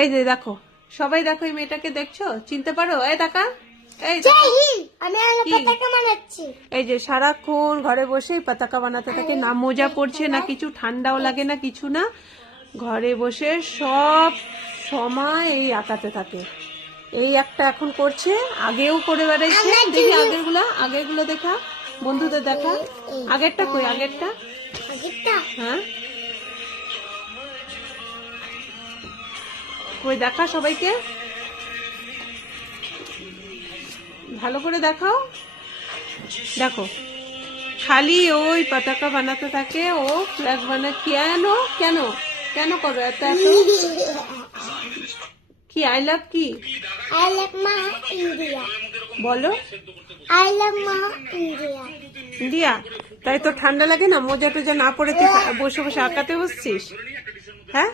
এই যে দেখো, সবাই দেখো, এই মেয়েটাকে দেখছো, চিনতে পারো? এই দেখা, এই আমি পতাকা বানাচ্ছি। এই যে সারাক্ষণ ঘরে বসে পতাকা বানাতে থাকে, না মোজা পড়ছে না কিছু, ঠান্ডাও লাগে না কিছু না, ঘরে বসে সব সময় এই আঁকাতে থাকে। এই একটা এখন করছে, আগেও করে বেড়াইছে। দেখি আগেরগুলো দেখা, বন্ধুদের দেখা। আগেরটা কই? আগেরটা হ্যাঁ কই দেখা, সবাইকে ভালো করে দেখাও। দেখো, খালি ওই পতাকা বানাতে থাকে, ও ফ্ল্যাগ বানায়। কেন কেন কেন করো এত এত? কি আই লাভ কি আই লাভ মা ইন্ডিয়া। বলো? আই লাভ মা ইন্ডিয়া। ইন্ডিয়া। তাই তো ঠান্ডা লাগে না? মোজা টোজা না পরে তুই বসে বসে আঁকাতে বসছিস? হ্যাঁ।